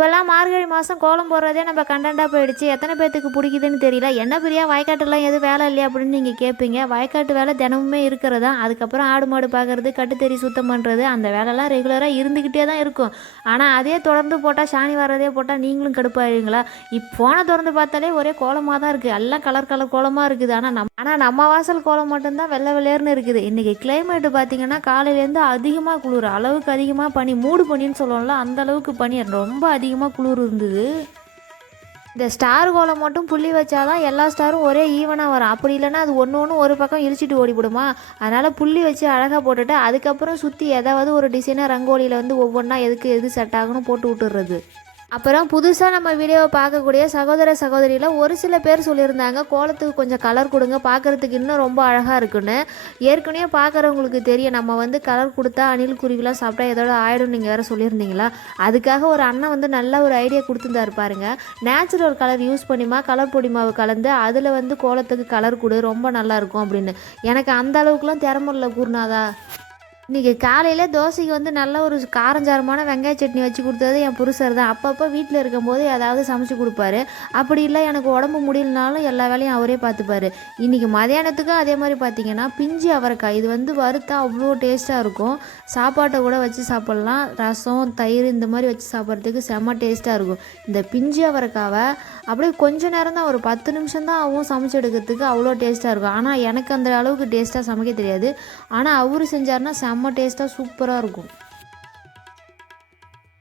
இப்போல்லாம் மார்கழி மாதம் கோலம் போடுறதே நம்ம கண்டென்ட்டாக போயிடுச்சு. எத்தனை பேர்த்துக்கு பிடிக்குதுன்னு தெரியல. என்ன பெரிய வயக்காட்டுலாம் எதுவும் வேலை இல்லையா அப்படின்னு நீங்கள் கேட்பீங்க வயக்காட்டு வேலை தினமுமே இருக்கிறதா அதுக்கப்புறம் ஆடு மாடு பார்க்குறது கட்டுத்தறி சுத்தம் பண்ணுறது அந்த வேலைலாம் ரெகுலராக இருந்துக்கிட்டே தான் இருக்கும். ஆனால் அதே தொடர்ந்து போட்டால் சாணி வர்றதே போட்டால் நீங்களும் கடுப்பாயிருங்களா இப்போ ஃபோனை திறந்து பார்த்தாலே ஒரே கோலமாக தான் இருக்குது எல்லாம் கலர் கலர் கோலமாக இருக்குது. ஆனால் நம்ம ஆனால் நம்ம வாசல் கோலம் மட்டும்தான் வெள்ளை வெள்ளையர்னு இருக்குது. இன்றைக்கி கிளைமேட்டு பார்த்தீங்கன்னா காலையிலேருந்து அதிகமாக குளிர் அளவுக்கு அதிகமாக பனி மூடு பனின்னு சொல்லுவோம்ல அந்த அளவுக்கு பனி ரொம்ப அதிகம். அதிகமாக குளிர் இருந்தது. இந்த ஸ்டார் கோலம் மட்டும் புள்ளி வச்சாதான் எல்லா ஸ்டாரும் ஒரே ஈவனாக வரும். அப்படி இல்லைன்னா அது ஒன்று ஒன்று ஒரு பக்கம் இழிச்சிட்டு ஓடிவிடுமா? அதனால் புள்ளி வச்சு அழகாக போட்டுட்டு அதுக்கப்புறம் சுற்றி ஏதாவது ஒரு டிசைனாக ரங்கோலியில் வந்து ஒவ்வொன்றா எதுக்கு எது செட் ஆகணும் போட்டு விட்டுறது அப்புறம் புதுசாக நம்ம வீடியோவை பார்க்கக்கூடிய சகோதர சகோதரியில் ஒரு சில பேர் சொல்லியிருந்தாங்க கோலத்துக்கு கொஞ்சம் கலர் கொடுங்க பார்க்குறதுக்கு இன்னும் ரொம்ப அழகாக இருக்குன்னு. ஏற்கனவே பார்க்குறவங்களுக்கு தெரியும் நம்ம வந்து கலர் கொடுத்தா அணில் குருவிலாம் சாப்பிட்டா எதோட ஆயிடும் நீங்கள் வேறு சொல்லியிருந்தீங்களா? அதுக்காக ஒரு அண்ணன் வந்து நல்ல ஒரு ஐடியா கொடுத்துருந்தாரு பாருங்க. நேச்சுரல் கலர் யூஸ் பண்ணிமா கலர் பொடி மாவு கலந்து அதில் வந்து கோலத்துக்கு கலர் கொடு ரொம்ப நல்லாயிருக்கும் அப்படின்னு. எனக்கு அந்த அளவுக்குலாம் திறமை இல்லை கூர்னாதா இன்றைக்கி காலையில் தோசைக்கு வந்து நல்ல ஒரு காரஞ்சாரமான வெங்காய சட்னி வச்சு கொடுத்தது என் புருஷர் தான். அப்பப்போ வீட்டில் இருக்கும்போது ஏதாவது சமைச்சு கொடுப்பாரு. அப்படி இல்லை எனக்கு உடம்பு முடியலனாலும் எல்லா வேலையும் அவரே பார்த்துப்பாரு இன்றைக்கி மதியானத்துக்கும் அதே மாதிரி பார்த்தீங்கன்னா பிஞ்சு அவரைக்காய். இது வந்து வறுத்தா அவ்வளோ டேஸ்ட்டாக இருக்கும். சாப்பாட்டை கூட வச்சு சாப்பிட்லாம். ரசம் தயிர் இந்த மாதிரி வச்சு சாப்பிட்றதுக்கு செம்ம டேஸ்ட்டாக இருக்கும். இந்த பிஞ்சு அவரைக்காவை அப்படியே கொஞ்ச நேரம் தான் ஒரு பத்து நிமிஷம் தான் ஆகும் சமைச்சு எடுக்கிறதுக்கு அவ்வளோ டேஸ்ட்டாக இருக்கும். ஆனால் எனக்கு அந்த அளவுக்கு டேஸ்ட்டாக சமைக்க தெரியாது. ஆனால் அவர் செஞ்சாருன்னா செம்ம டேஸ்ட்டாக சூப்பராக இருக்கும்.